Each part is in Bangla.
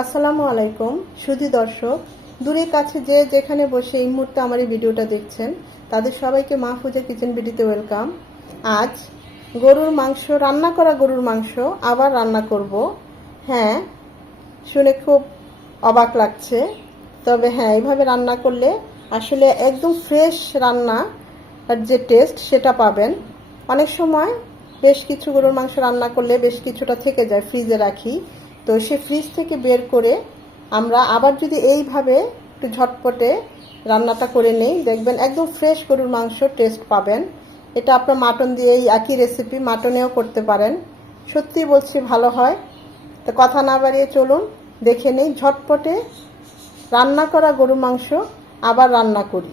আসসালামু আলাইকুম, সুধী দর্শক। দূরে কাছে যে যেখানে বসে এই মুহূর্তে আমার এই ভিডিওটা দেখছেন, তাদের সবাইকে মাহফুজা কিচেন ভিডিওতে ওয়েলকাম। আজ গরুর মাংস, রান্না করা গরুর মাংস আবার রান্না করব। হ্যাঁ শুনে খুব অবাক লাগছে। তবে হ্যাঁ এইভাবে রান্না করলে আসলে একদম ফ্রেশ রান্না যে টেস্ট সেটা পাবেন। অনেক সময় বেশ কিছু গরুর মাংস রান্না করলে বেশ কিছুটা থেকে যায় ফ্রিজে রাখি। তো সে ফ্রিজ থেকে বের করে আমরা আবার যদি এইভাবে একটু ঝটপটে রান্নাটা করে নেই, দেখবেন একদম ফ্রেশ গরুর মাংস টেস্ট পাবেন। এটা আপনার মাটন দিয়ে এই একই রেসিপি মাটনেও করতে পারেন। সত্যি বলছি ভালো হয়। তো কথা না বাড়িয়ে চলুন, দেখে নেই, ঝটপটে রান্না করা গরুর মাংস আবার রান্না করি।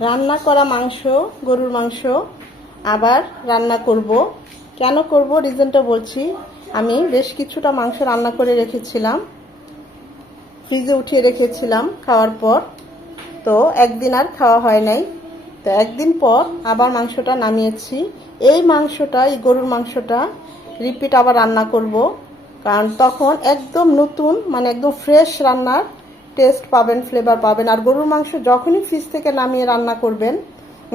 রান্না করা মাংস, গরুর মাংস আবার রান্না করব। কেন করব? রিজনটা বলছি। আমি বেশ কিছুটা মাংস রান্না করে রেখেছিলাম। ফ্রিজে উঠিয়ে রেখেছিলাম খাওয়ার পর। তো একদিন আর খাওয়া হয় নাই। তো একদিন পর আবার মাংসটা নামিয়েছি। এই মাংসটা, এই গরুর মাংসটা রিপিট আবার রান্না করব। কারণ তখন একদম নতুন মানে একদম ফ্রেশ রান্নার টেস্ট পাবেন ফ্লেভার পাবেন। আর গরুর মাংস যখনই ফ্রিজ থেকে নামিয়ে রান্না করবেন,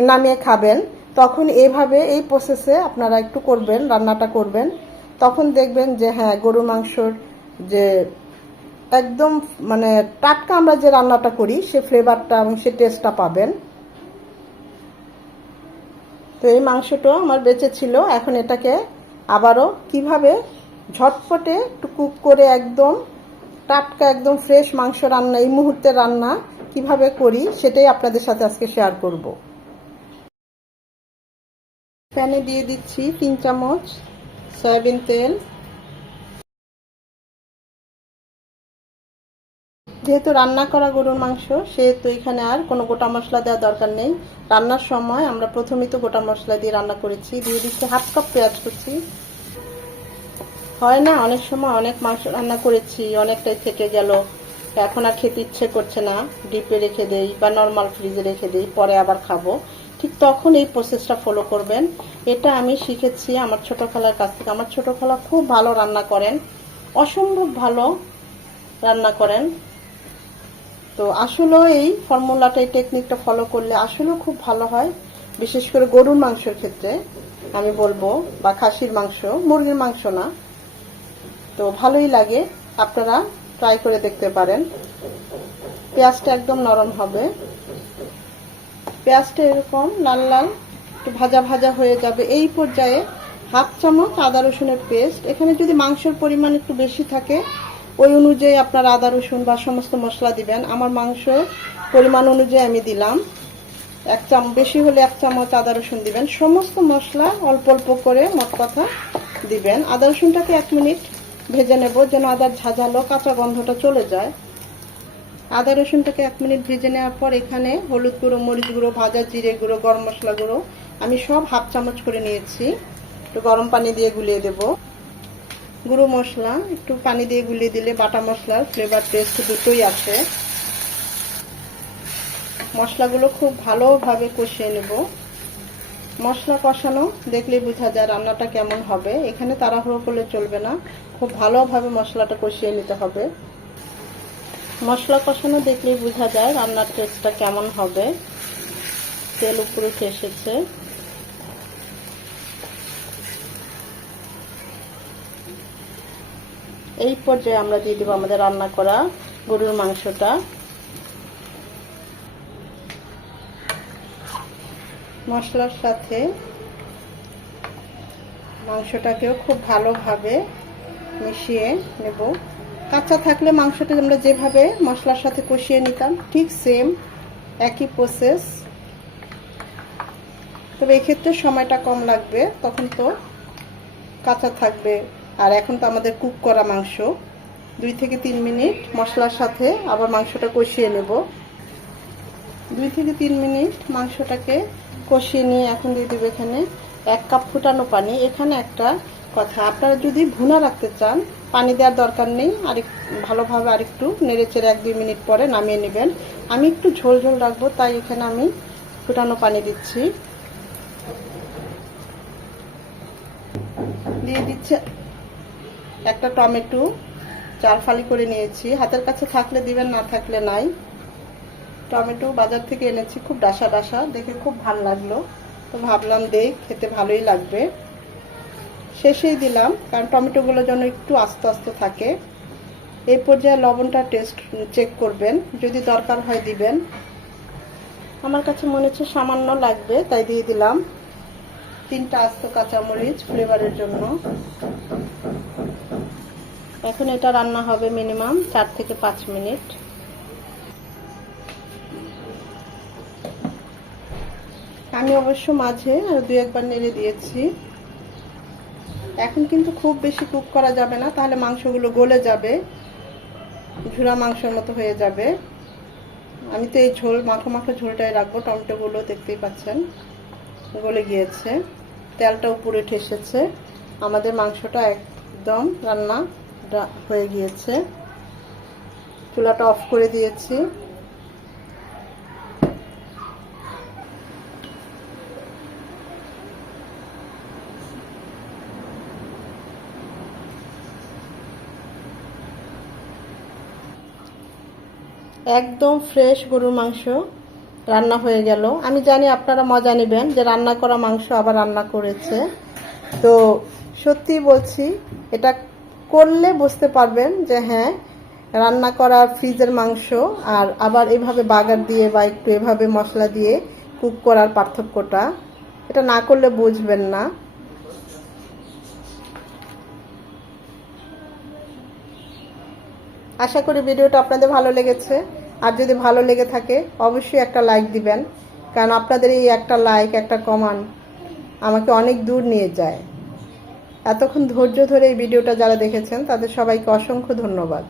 নামিয়ে খাবেন, তখন এভাবে এই প্রসেসে আপনারা একটু করবেন, রান্নাটা করবেন। তখন দেখবেন যে হ্যাঁ গরুর মাংসর যে একদম মানে টাটকা আমরা যে রান্নাটা করি, সে ফ্লেভারটা এবং সে টেস্টটা পাবেন। তো এই মাংসটা আমার বেঁচে ছিল, এখন এটাকে আবারও কীভাবে ঝটপটে একটু কুক করে একদম টাটকা একদম ফ্রেশ মাংস রান্না, এই মুহূর্তে রান্না কীভাবে করি সেটাই আপনাদের সাথে আজকে শেয়ার করব। প্যানে দিয়ে দিচ্ছি তিন চামচ সয়াবিন তেল। যেহেতু রান্না করা গরুর মাংস, সেহেতু এখানে আর কোনো গোটা মশলা দেওয়ার দরকার নেই। রান্নার সময় আমরা প্রথমেই তো গোটা মশলা দিয়ে রান্না করেছি। দিয়ে দিচ্ছি হাফ কাপ পেঁয়াজ কুচি। হয় না? অনেক সময় অনেক মাংস রান্না করেছি, অনেকটাই থেকে গেল। এখন আর খেতে ইচ্ছে করছে না। ডিপে রেখে দেই বা নর্মাল ফ্রিজে রেখে দেই, পরে আবার খাব। ঠিক তখন এই প্রসেসটা ফলো করবেন। এটা আমি শিখেছি আমার ছোট খালার কাছ থেকে। আমার ছোট খালা খুব ভালো রান্না করেন, অসম্ভব ভালো রান্না করেন। তো আসলেও এই ফর্মুলাটা এই টেকনিকটা ফলো করলে আসলেও খুব ভালো হয়। বিশেষ করে গরুর মাংসের ক্ষেত্রে আমি বলব, বা খাসির মাংস, মুরগির মাংস না। তো ভালোই লাগে। আপনারা ট্রাই করে দেখতে পারেন। পেঁয়াজটা একদম নরম হবে। পেঁয়াজটা এরকম লাল লাল, একটু ভাজা ভাজা হয়ে যাবে। এই পর্যায়ে হাফ চামচ আদা রসুনের পেস্ট। এখানে যদি মাংসের পরিমাণ একটু বেশি থাকে, ওই অনুযায়ী আপনার আদা রসুন বা সমস্ত মশলা দিবেন। আমার মাংস পরিমাণ অনুযায়ী আমি দিলাম। এক চামচ বেশি হলে এক চামচ আদা রসুন দিবেন। সমস্ত মশলা অল্প অল্প করে মোট কথা দিবেন। আদা রসুনটাকে এক মিনিট ভেজে নেব, যেন আদার ঝাঁঝালো কাঁচা গন্ধটা চলে যায়। আদা রসুনটাকে এক মিনিট ভেজে নেওয়ার পর এখানে হলুদ গুঁড়ো, মরিচ গুঁড়ো, ভাজা জিরে গুঁড়ো, গরম মশলা গুঁড়ো, আমি সব হাফ চামচ করে নিয়েছি। একটু গরম পানি দিয়ে গুলিয়ে দেব। গুঁড়ো মশলা, একটু পানি দিয়ে গুলিয়ে দিলে বাটা মশলার ফ্লেভার টেস্ট দুটোই আসে। মশলাগুলো খুব ভালোভাবে কষিয়ে নেব। মশলা কষানো, দেখলেই বোঝা যায় রান্নাটা কেমন হবে। এখানে তাড়াহুড়ো করলে চলবে না। খুব ভালোভাবে মশলাটা কষিয়ে নিতে হবে। মশলা কষানো দেখলেই বোঝা যায় রান্নার টেস্টটা কেমন হবে। তেল উপরে এসেছে এই পর্যায়ে আমরা দিয়ে দেবো আমাদের রান্না করা গরুর মাংসটা। মশলার সাথে মাংসটাকেও খুব ভালোভাবে মিশিয়ে নেব। কাঁচা থাকলে মাংসটা আমরা যেভাবে মশলার সাথে কষিয়ে নিতাম, ঠিক সেম একই প্রসেস তবে এক্ষেত্রে সময়টা কম লাগবে, তখন তো কাঁচা থাকবে। আর এখন তো আমাদের কুক করা মাংস। দুই থেকে তিন মিনিট মশলার সাথে আবার মাংসটা কষিয়ে নেব। দুই থেকে তিন মিনিট মাংসটাকে কষিয়ে নিয়ে এখন দিয়ে দেবে এখানে এক কাপ ফুটানো পানি। এখানে একটা কথা, আপনারা যদি ভুনা রাখতে চান, পানি দেওয়ার দরকার নেই আর ভালোভাবে আরেকটু নেড়ে চেড়ে এক দুই মিনিট পরে নামিয়ে নেবেন। আমি একটু ঝোল ঝোল রাখব, তাই এখানে আমি ফুটানো পানি দিচ্ছি। দিয়ে দিচ্ছে একটা টমেটো চার ফালি করে নিয়েছি। হাতের কাছে থাকলে দিবেন, না থাকলে নাই। টমেটো বাজার থেকে এনেছি, খুব ডাসা ডাসা, দেখে খুব ভালো লাগল। তো ভাবলাম দেই খেতে ভালোই লাগবে। শেষেই দিলাম, কারণ টমেটোগুলো যেন একটু আস্তে আস্তে থাকে। এই পর্যায়ে লবণটা টেস্ট চেক করবেন, যদি দরকার হয় দিবেন। আমার কাছে মনে হচ্ছে সামান্য লাগবে, তাই দিয়ে দিলাম। তিনটা আস্ত কাঁচামরিচ ফ্লেভারের জন্য। এখন এটা রান্না হবে মিনিমাম চার থেকে পাঁচ মিনিট। আমি অবশ্য মাঝে দু একবার নেড়ে দিয়েছি। এখন কিন্তু খুব বেশি কুক করা যাবে না, তাহলে মাংসগুলো গলে যাবে, ঝুরা মাংসের মতো হয়ে যাবে। আমি তো এই ঝোল, মাখো মাখো ঝোলটাই রাখব, টমেটোগুলো দেখতেই পাচ্ছেন, গলে গিয়েছে। তেলটা উপরে উঠে এসেছে। আমাদের মাংসটা একদম রান্না হয়ে গিয়েছে। চুলাটা অফ করে দিয়েছি। একদম ফ্রেশ গরুর মাংস রান্না হয়ে গেল। আমি জানি আপনারা মজা নেবেন যে রান্না করা মাংস আবার রান্না করেছে। তো সত্যি বলছি, এটা করলে বুঝতে পারবেন যে হ্যাঁ রান্না করা ফ্রিজের মাংস আর আবার এভাবে বাগার দিয়ে বা একটু এভাবে মশলা দিয়ে কুক করার পার্থক্যটা, এটা না করলে বুঝবেন না। আশা করি ভিডিওটা আপনাদের ভালো লেগেছে। আর যদি ভালো লেগে থাকে, অবশ্যই একটা লাইক দিবেন। কারণ আপনাদের এই একটা লাইক একটা কমান আমাকে অনেক দূর নিয়ে যায়। এতক্ষণ ধৈর্য ধরে এই ভিডিওটা যারা দেখেছেন, তাদের সবাইকে অসংখ্য ধন্যবাদ।